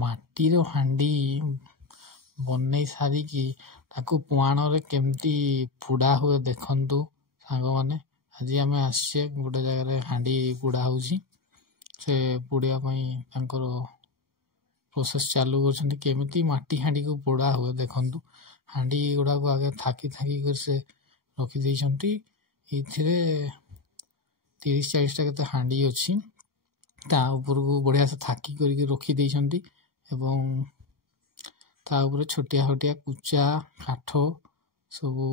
ମାଟିର ହାଣ୍ଡି ବନେଇ ସାରିକି ତାକୁ ପୁଆଣରେ କେମିତି ପୋଡ଼ା ହୁଏ ଦେଖନ୍ତୁ ସାଙ୍ଗମାନେ। ଆଜି ଆମେ ଆସିଛେ ଗୋଟେ ଜାଗାରେ ହାଣ୍ଡି ପୋଡ଼ା ହେଉଛି। ସେ ପୋଡ଼ିବା ପାଇଁ ତାଙ୍କର ପ୍ରୋସେସ୍ ଚାଲୁ କରୁଛନ୍ତି। କେମିତି ମାଟି ହାଣ୍ଡିକୁ ପୋଡ଼ା ହୁଏ ଦେଖନ୍ତୁ। ହାଣ୍ଡି ଗୁଡ଼ାକୁ ଆଗେ ଥାକି କରି ସେ ରଖିଦେଇଛନ୍ତି। ଏଇଥିରେ 30-40ଟା କେତେ ହାଣ୍ଡି ଅଛି। ତା ଉପରକୁ ବଢ଼ିଆ ସେ ଥାକି କରିକି ରଖିଦେଇଛନ୍ତି ଏବଂ ତା ଉପରେ ଛୋଟିଆ କୁଚା କାଠ ସବୁ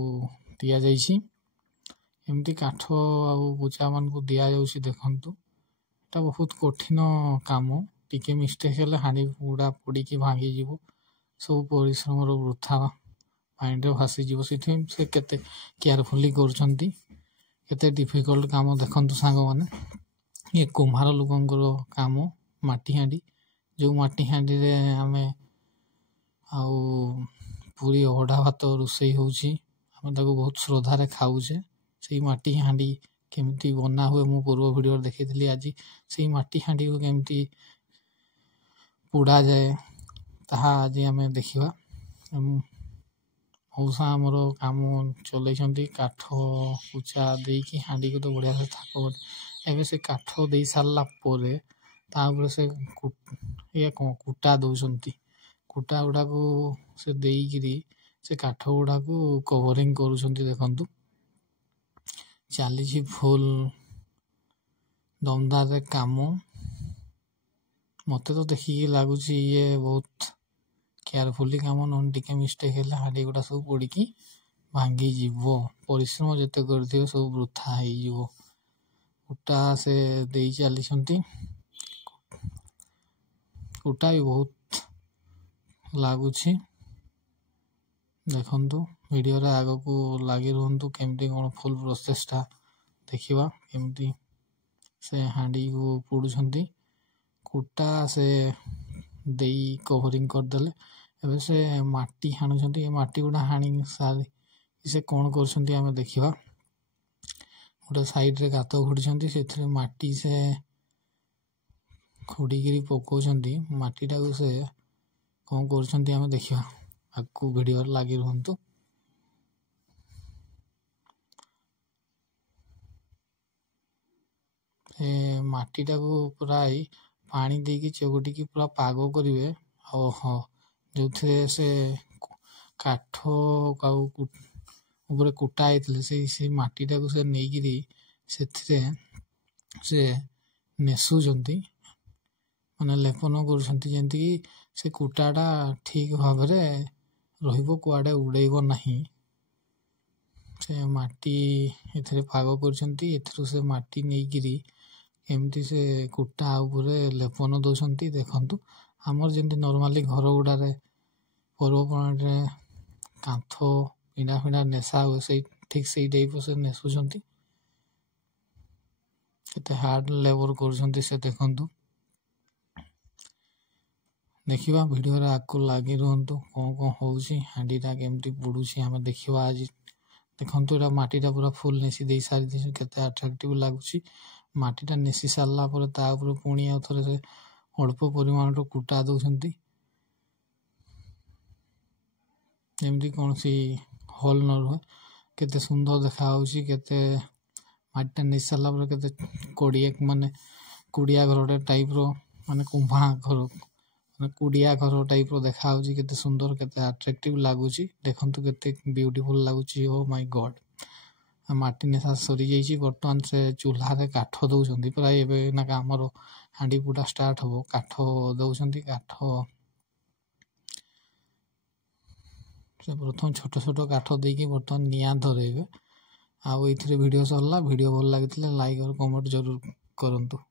ଦିଆଯାଇଛି। ଏମିତି କାଠ ଆଉ କୁଚା ମାନଙ୍କୁ ଦିଆଯାଉଛି ଦେଖନ୍ତୁ। ଏଟା ବହୁତ କଠିନ କାମ। ଟିକେ ମିଷ୍ଟେକ୍ ହେଲେ ହାଣ୍ଡି ଗୁଡ଼ା ପୋଡ଼ିକି ଭାଙ୍ଗିଯିବ। ସବୁ ପରିଶ୍ରମର ବୃଥା ମାଇଣ୍ଡରେ ଭାସିଯିବ। ସେଥିପାଇଁ ସେ କେତେ କେୟାରଫୁଲି କରୁଛନ୍ତି। କେତେ ଡିଫିକଲ୍ଟ କାମ ଦେଖନ୍ତୁ ସାଙ୍ଗମାନେ। ଏ କୁମ୍ଭାର ଲୋକଙ୍କର କାମ ମାଟି ହାଣ୍ଡି। ଯେଉଁ ମାଟି ହାଣ୍ଡିରେ ଆମେ ଆଉ ପୁରୀ ଅଢ଼ା ଭାତ ରୋଷେଇ ହେଉଛି। ଆମେ ତାକୁ ବହୁତ ଶ୍ରଦ୍ଧାରେ ଖାଉଛେ। ସେଇ ମାଟି ହାଣ୍ଡି କେମିତି ବନା ହୁଏ ମୁଁ ପୂର୍ବ ଭିଡ଼ିଓରେ ଦେଖେଇଥିଲି। ଆଜି ସେଇ ମାଟି ହାଣ୍ଡିକୁ କେମିତି ପୋଡ଼ାଯାଏ ତାହା ଆଜି ଆମେ ଦେଖିବା। ମଉସା ଆମର କାମ ଚଲେଇଛନ୍ତି। କାଠ କୁଚା ଦେଇକି ହାଣ୍ଡିକୁ ତ ବଢ଼ିଆ ସେ ଥାକ। ଏବେ ସେ କାଠ ଦେଇ ସାରିଲା ପରେ ତା ଉପରେ ସେ କୁଟା ଦେଉଛନ୍ତି। କୁଟା ଗୁଡ଼ାକୁ ସେ ଦେଇକିରି ସେ କାଠ ଗୁଡ଼ାକୁ କଭରିଂ କରୁଛନ୍ତି ଦେଖନ୍ତୁ। ଚାଲିଛି ଫୁଲ୍ ଦମଦାରରେ କାମ। ମୋତେ ତ ଦେଖିକି ଲାଗୁଛି ଇଏ ବହୁତ କେୟାରଫୁଲି କାମ। ନହେଲେ ଟିକେ ମିଷ୍ଟେକ୍ ହେଲେ ହାଣ୍ଡି ଗୁଡ଼ା ସବୁ ପୋଡ଼ିକି ଭାଙ୍ଗିଯିବ। ପରିଶ୍ରମ ଯେତେ କରିଥିବେ ସବୁ ବୃଥା ହେଇଯିବ। କୁଟା ସେ ଦେଇ ଚାଲିଛନ୍ତି। କୁଟା ବି ବହୁତ ଲାଗୁଛି ଦେଖନ୍ତୁ। ଭିଡ଼ିଓରେ ଆଗକୁ ଲାଗି ରୁହନ୍ତୁ। କେମିତି କ'ଣ ଫୁଲ୍ ପ୍ରୋସେସ୍ଟା ଦେଖିବା। କେମିତି ସେ ହାଣ୍ଡିକୁ ପୋଡ଼ୁଛନ୍ତି। କୁଟା ସେ ଦେଇ କଭରିଂ କରିଦେଲେ। ଏବେ ସେ ମାଟି ହାଣୁଛନ୍ତି। ଏ ମାଟି ଗୁଡ଼ା ହାଣି ସାରି ସେ କ'ଣ କରୁଛନ୍ତି ଆମେ ଦେଖିବା। ଗୋଟେ ସାଇଡ଼ରେ ଗାତ ଖୋଳିଛନ୍ତି। ସେଥିରେ ମାଟି ସେ ଖୋଡ଼ିକିରି ପକାଉଛନ୍ତି। ମାଟିଟାକୁ ସେ କ'ଣ କରୁଛନ୍ତି ଆମେ ଦେଖିବା। ଆଗକୁ ଭିଡ଼ିଓରେ ଲାଗି ରୁହନ୍ତୁ। ଏ ମାଟିଟାକୁ ପ୍ରାୟ ପାଣି ଦେଇକି ଚକଟିକି ପୁରା ପାଗ କରିବେ। ଆଉ ଯେଉଁଥିରେ ସେ କାଠ ଆଉ ଉପରେ କୁଟା ହେଇଥିଲେ ସେଇ ମାଟିଟାକୁ ସେ ନେଇକିରି ସେଥିରେ ସେ ନେସୁଛନ୍ତି। ମାନେ ଲେପନ କରୁଛନ୍ତି ଯେମିତିକି ସେ କୁଟାଟା ଠିକ୍ ଭାବରେ ରହିବ, କୁଆଡ଼େ ଉଡ଼େଇବ ନାହିଁ। ସେ ମାଟି ଏଥିରେ ପାଗ କରୁଛନ୍ତି। ଏଥିରୁ ସେ ମାଟି ନେଇକିରି ଏମିତି ସେ କୁଟା ଉପରେ ଲେପନ ଦେଉଛନ୍ତି ଦେଖନ୍ତୁ। ଆମର ଯେମିତି ନର୍ମାଲି ଘର ଗୁଡ଼ାରେ ପର୍ବପର୍ବାଣିରେ କାନ୍ଥ ପିଣ୍ଡା ନେଶା ହୁଏ, ଠିକ୍ ସେଇ ଟାଇପ୍ର ସେ ନେସୁଛନ୍ତି। କେତେ ହାର୍ଡ ଲେବର କରୁଛନ୍ତି ସେ ଦେଖନ୍ତୁ। ଦେଖିବା ଭିଡ଼ିଓରେ ଆଗକୁ ଲାଗି ରୁହନ୍ତୁ। କ'ଣ ହେଉଛି ହାଣ୍ଡିଟା କେମିତି ପୋଡ଼ୁଛି ଆମେ ଦେଖିବା ଆଜି। ଦେଖନ୍ତୁ ଏଇଟା ମାଟିଟା ପୁରା ଫୁଲ୍ ନେସି ଦେଇ ସାରିଛି। କେତେ ଆଟ୍ରାକ୍ଟିଭ୍ ଲାଗୁଛି। ମାଟିଟା ନେସି ସାରିଲା ପରେ ତା ଉପରେ ପୁଣି ଆଉ ଥରେ ସେ ଅଳ୍ପ ପରିମାଣର କୁଟା ଦେଉଛନ୍ତି। ଯେମିତି କୌଣସି ହୋଲ୍ ନ ରୁହେ। କେତେ ସୁନ୍ଦର ଦେଖାହେଉଛି। କେତେ ମାଟିଟା ନେଇ ସାରିଲା ପରେ କେତେ କୁଡ଼ିଆ ଘର ଟାଇପ୍ର ମାନେ କୁମ୍ଭା ଘର କୁଡ଼ିଆ ଘର ଟାଇପ୍ର ଦେଖାହେଉଛି। କେତେ ସୁନ୍ଦର କେତେ ଆଟ୍ରାକ୍ଟିଭ୍ ଲାଗୁଛି। ଦେଖନ୍ତୁ କେତେ ବିୟୁଟିଫୁଲ୍ ଲାଗୁଛି। ଓ ମାଇ ଗଡ୍। ମାଟି ନେଶା ସରିଯାଇଛି। ବର୍ତ୍ତମାନ ସେ ଚୁଲାରେ କାଠ ଦେଉଛନ୍ତି। ପ୍ରାୟ ଏବେ ଆମର ହାଣ୍ଡି ପୋଡ଼ା ଷ୍ଟାର୍ଟ ହେବ। କାଠ ଦେଉଛନ୍ତି। କାଠ ସେ ପ୍ରଥମ ଛୋଟ କାଠ ଦେଇକି ବର୍ତ୍ତମାନ ନିଆଁ ଧରେଇବେ। ଆଉ ଏଇଥିରେ ଭିଡ଼ିଓ ସରିଲା। ଭିଡ଼ିଓ ଭଲ ଲାଗିଥିଲେ ଲାଇକ୍ ଆଉ କମେଣ୍ଟ ଜରୁର କରନ୍ତୁ।